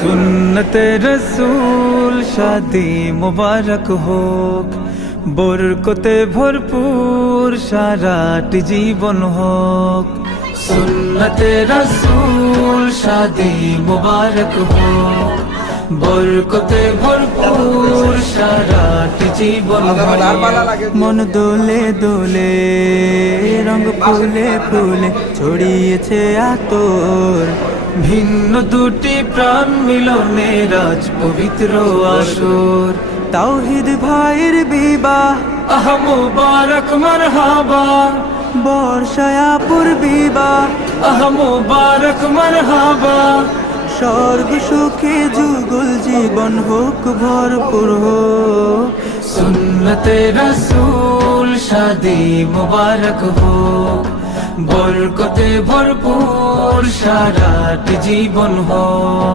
সুন্নতে রসূল শাদি মুবারক হোক, বরকতে ভরপুর সারাটি জীবন হোক। সুন্নতে রসূল শাদি মুবারক হোক, বরকতে ভরপুর সারাটি জীবন হোক। মন দোলে দোলে, রঙ ফুলে ফুলে ছড়িয়েছে আতর, ভিন্ন দুটি প্রাণ মিলনে রাজ পবিত্র আসর। তাওহীদ ভাইয়ের বিবাহ, আহ মুবারক মারহাবা, বর্ষায় আপুর বিবাহ, আহ মুবারক মারহাবা। স্বর্গ সুখে যুগল জীবন হোক ভরপুর হোক। সুন্নতে রসূল শাদি মুবারক হোক, বরকতে ভরপুর সারাটি জীবন হোক।